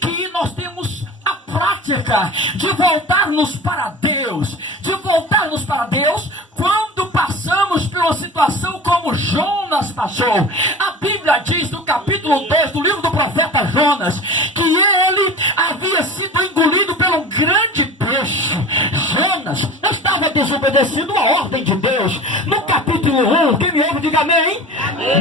que nós temos a prática de voltarmos para Deus, quando passamos por uma situação como Jonas passou. A Bíblia diz no capítulo 2 do livro do profeta Jonas, que ele havia sido engolido pelo grande peixe. Jonas estava desobedecendo a ordem de Deus. No capítulo 1, quem me ouve, diga amém.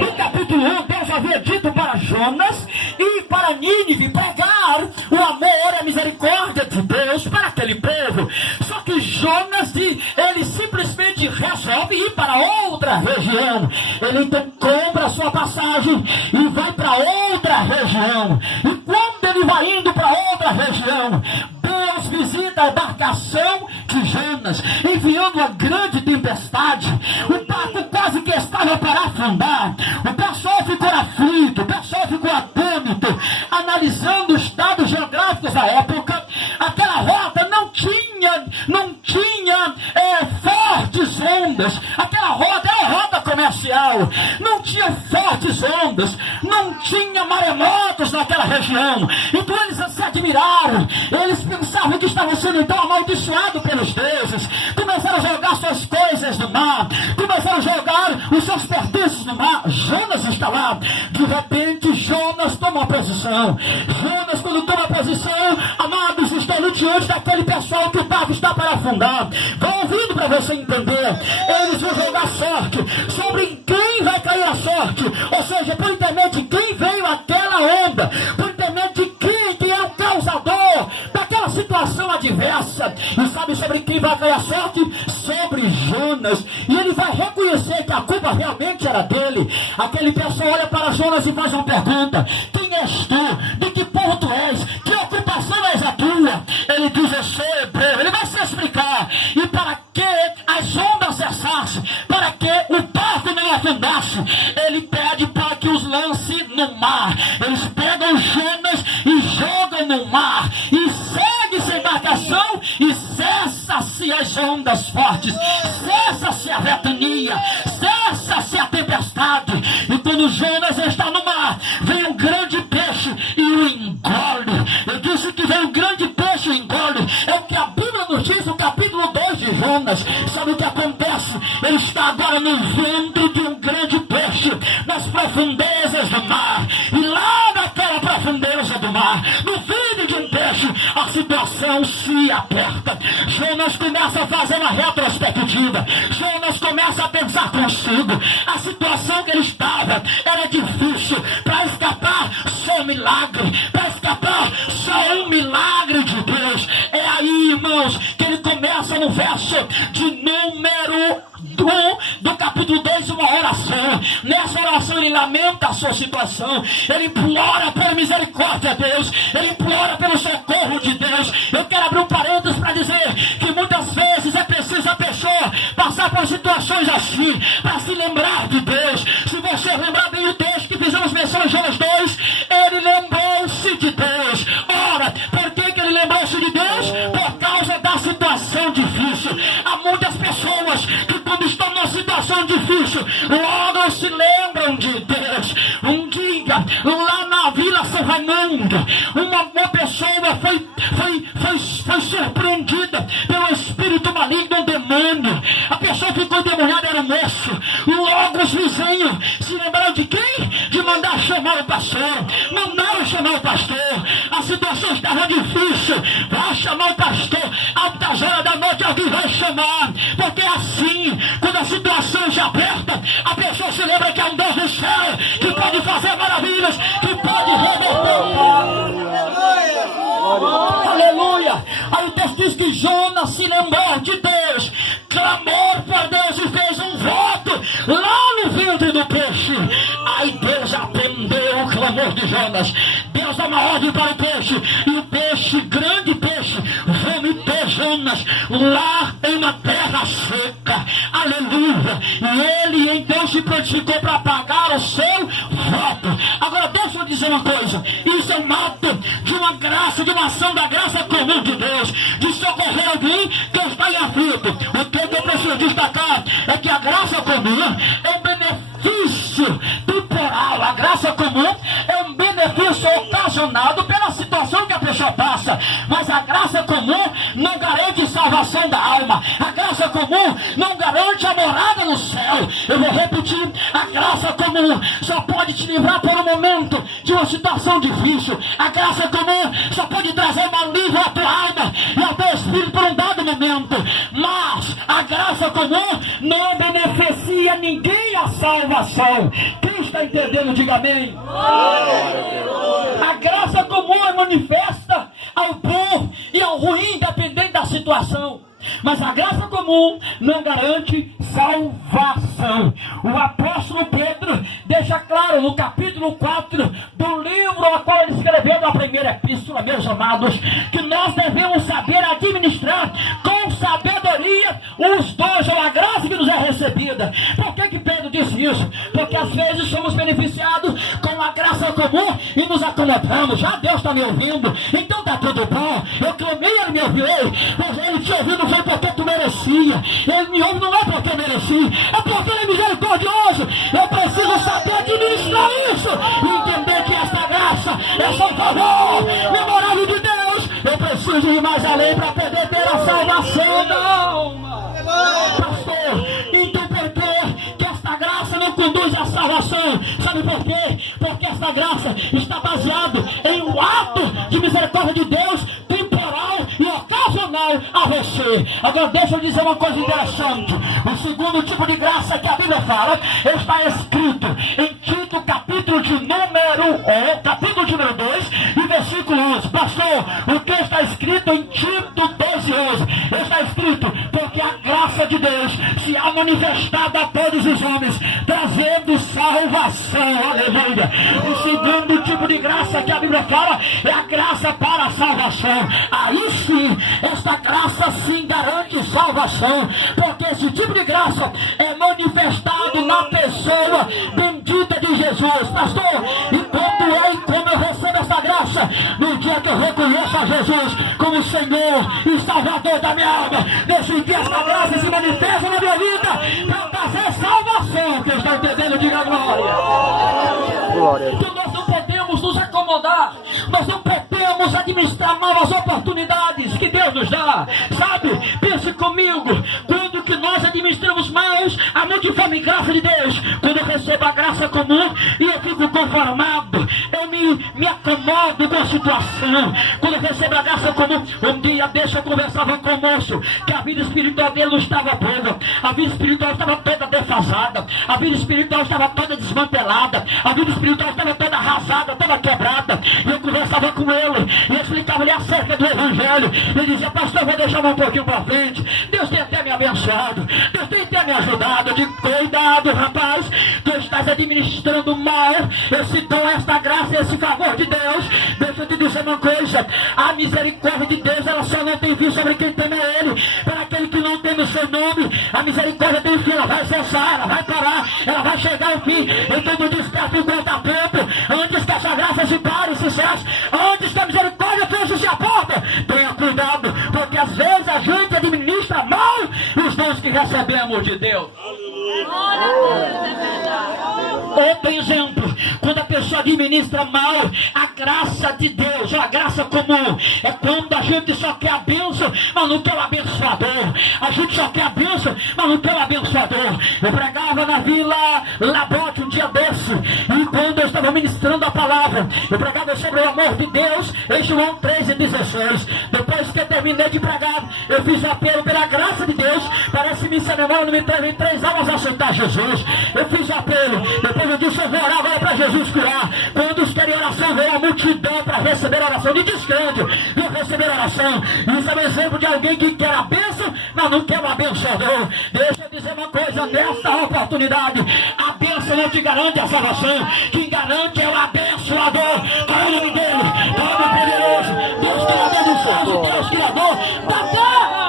No capítulo 1, Deus havia dito para Jonas e para Nínive pregar o amor e a misericórdia de Deus para aquele povo. Só que Jonas, ele simplesmente resolve ir para outra região. Ele então compra a sua passagem e vai para outra região. E quando ele vai indo para outra região, Deus visita a embarcação de Jonas, enviando uma grande tempestade. O barco quase que estava para afundar. O pessoal ficou aflito, o pessoal ficou atônito, analisando os dados geográficos da época. Aquela rota não tinha fortes ondas. Aquela rota era uma rota comercial, não tinha fortes ondas, não tinha maremotos naquela região. Então eles se admiraram, eles pensavam que estavam sendo então amaldiçoados pelos deuses. Começaram a jogar suas coisas no mar, começaram a jogar os seus pertences no mar. Jonas está lá. De repente Jonas toma uma posição. Jonas, quando toma posição, amados, estão diante daquele pessoal que o barco está para afundar. Vão ouvindo para você entender. Eles vão jogar sorte sobre quem vai cair a sorte, ou seja, por intermédio de quem veio aquela onda, por intermédio de quem é o causador daquela situação adversa. E sabe sobre quem vai cair a sorte? Sobre Jonas. E ele vai reconhecer que a culpa realmente era dele. Aquele pessoal olha para Jonas e faz uma pergunta: quem és tu? De que povo tu és? Que ocupação és a tua? Ele diz: eu sou hebreu. Ele vai se explicar. E para que as ondas cessassem, para que o barco não afundasse, ele pede para que os lance no mar. Eles pegam Jonas e jogam no mar, e segue-se a embarcação, e cessa-se as ondas fortes, cessa-se a ventania, cessa-se a tempestade. E quando Jonas está no mar, vem um grande peixe e o engole. Eu disse que vem um grande peixe e o engole. É o que a Bíblia nos diz no capítulo 2 de Jonas. Sabe o que acontece? Ele está agora no ventre de um grande peixe, nas profundezas do mar. E lá naquela profundeza do mar, no ventre de um peixe, a situação se aperta. Jonas começa a fazer uma retrospectiva. Jonas começa a pensar consigo. A situação que ele estava era difícil. Para escapar, só um milagre. Para escapar, só um milagre de Deus. É aí, irmãos, que ele começa no verso de número 1 do capítulo 2, uma oração. Nessa oração ele lamenta a sua situação, ele implora por misericórdia a Deus, ele implora pelo socorro de Deus. Eu quero abrir um parênteses para dizer que muitas vezes é preciso a pessoa passar por situações assim, para se lembrar de Deus. Se você lembrar bem o texto que fizemos menção em Jonas 2, ele lembrou-se de Deus. Ora, por que ele lembrou-se de Deus? Por causa da situação difícil. Há muitas pessoas que quando estão numa situação difícil, logo se lembram de Deus. Um dia, lá na Vila São Raimundo, uma pessoa foi surpreendida pelo espírito maligno, um demônio. A pessoa ficou endemoniada, era um moço. Logo os vizinhos se lembraram de quem? De mandar chamar o pastor. Mandaram chamar o pastor. A situação estava difícil. Vai chamar o pastor. Altas horas da noite alguém vai chamar. Porque assim, quando a situação se aperta, a pessoa se lembra que há um Deus do céu que pode fazer maravilhas, que pode reverter. Aleluia! Aí o texto diz que Jonas se lembrou de Deus, clamou por Deus e fez um voto lá no ventre do peixe. Aí Deus atendeu o clamor de Jonas. Deus dá uma ordem para o peixe, e o peixe, grande peixe, vomitou Jonas lá em uma terra seca. Aleluia! E ele então se prontificou para pagar o seu voto. Agora deixa eu dizer uma coisa: isso é um ato de uma graça, de uma ação da graça comum de Deus, de socorrer alguém que está em aflito. O que eu preciso destacar é que a graça comum é um benefício temporal. A graça comum é um benefício ocasionado pela situação que a pessoa passa, mas a graça comum não garante salvação da alma. A graça comum não garante a morada no céu. Eu vou repetir, a graça comum só pode te livrar por um momento de uma situação difícil. A graça comum só pode trazer um alívio à tua alma e ao teu espírito por um dado momento. Mas a graça comum não beneficia ninguém a salvação. Quem está entendendo, diga amém. A graça comum é manifesta ao bom e ao ruim, dependendo da situação. Mas a graça comum não garante salvação. O apóstolo Pedro deixa claro no capítulo 4 do livro a qual ele escreveu na primeira epístola, meus amados, que nós devemos saber administrar com sabedoria os dons ou a graça que nos é recebida. Por que Pedro disse isso? Porque às vezes somos beneficiados com a graça comum e nos acomodamos. Já Deus está me ouvindo, então está tudo bom. Eu clamei, ele me ouviu. Ele te ouviu, não foi porque tu merecia. Ele me ouve não é porque eu mereci, é porque ele é misericordioso. Eu preciso saber administrar isso e entender que esta graça é só um favor memorável de Deus. Eu preciso ir mais além para poder ter a salvação da alma. Pastor, então por que esta graça não conduz à salvação? Sabe por quê? Porque esta graça está baseada em um ato de misericórdia de Deus, temporal e ocasional a você. Agora deixa eu dizer uma coisa interessante. O segundo tipo de graça que a Bíblia fala está escrito em Tito, capítulo de número 2 e versículo 11. Pastor, o que está escrito em Tito 2:11? Está escrito, porque a graça de Deus se há manifestado a todos os homens, trazendo salvação. Aleluia. O segundo tipo de graça que a Bíblia fala é a graça para a salvação. Aí sim, esta graça sim garante salvação, porque esse tipo de graça é manifestado na pessoa bendita de Jesus. Pastor, e quando é e como eu recebo essa graça? No dia que eu reconheço a Jesus como Senhor e Salvador da minha alma, nesse dia essa graça se manifesta na minha vida para trazer salvação. Quem está entendendo, diga glória. Então nós não podemos nos acomodar, nós não podemos administrar mal as oportunidades que Deus nos dá. Sabe, pense comigo, quando que nós administramos mal a multiforme graça de Deus? Quando eu recebo a graça comum e eu fico conformado, eu me acomodo com a situação. Quando eu recebo a graça comum, um dia eu conversava com o moço que a vida espiritual dele não estava boa, a vida espiritual estava toda defasada, a vida espiritual estava toda desmantelada, a vida espiritual estava toda arrasada, toda quebrada. E eu conversava com ele e explicava-lhe acerca do evangelho. Ele dizia: pastor, eu vou deixar um pouquinho para frente, Deus tem até me abençoado, Deus tem até me ajudado. Eu digo: cuidado, rapaz, tu estás administrando mal esse dom, esta graça, esse favor de Deus. Deixa eu te dizer uma coisa: a misericórdia de Deus, ela só não tem fim sobre quem teme a Ele. Para aquele que não teme o seu nome, a misericórdia tem fim, ela vai cessar, ela vai parar, ela vai chegar ao fim. Então não desperta enquanto há tempo, antes que essa graça se pare, se cesse, antes que a misericórdia feche-se a porta. Tenha cuidado, porque às vezes a gente administra mal os dons que recebemos de Deus. Outro exemplo, quando a pessoa administra mal a graça de Deus, ou a graça comum, é quando a gente só quer a bênção, mas não quer o abençoador. A gente só quer a bênção, mas não quer o abençoador. Eu pregava na Vila Labote um dia desse, e quando eu estava ministrando a palavra, eu pregava sobre o amor de Deus em João 3:16. Depois que eu terminei de pregar, eu fiz apelo pela graça de Deus. Parece-me, se a memória não me teve 3 almas a aceitar Jesus. Eu fiz apelo, depois eu disse: eu vou orar agora para Jesus curar. Quando os querem oração, veio a multidão para receber a oração. De descrente, veio receber a oração. Isso é um exemplo de alguém que quer a bênção, mas não quer o abençoador. Deixa eu dizer uma coisa, nesta oportunidade, a bênção não te garante a salvação. Quem garante é o abençoador. Qual é o nome dele? Todo-Poderoso, Deus Criador dos céus e Deus Criador da terra.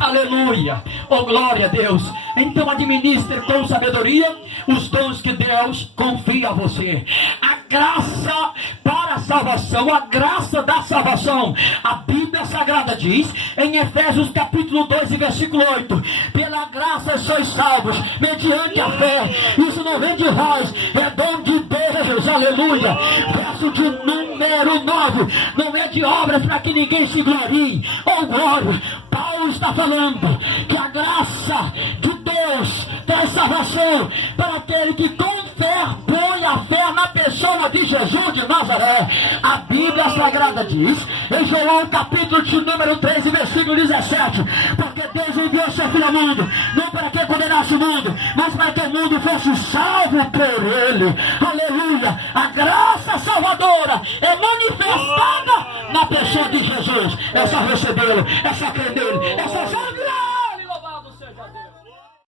Aleluia, oh glória a Deus. Então administre com sabedoria os dons que Deus confia a você. A graça para a salvação salvação, a graça da salvação. A Bíblia Sagrada diz, em Efésios capítulo 2 e versículo 8, pela graça sois salvos, mediante a fé. Isso não vem de vós, é dom de Deus, aleluia. Verso de número 9, não é de obras para que ninguém se glorie ou glória. Paulo está falando que a graça de Deus traz salvação para aquele que com fé põe a fé na pessoa de Jesus de Nazaré. A Bíblia Sagrada diz, em João capítulo de número 13, versículo 17, porque Deus enviou seu Filho ao mundo, não para que condenasse o mundo, mas para que o mundo fosse salvo por ele. Aleluia! A graça salvadora é manifestada na pessoa de Jesus. É só recebê-lo, é só crer nele, é só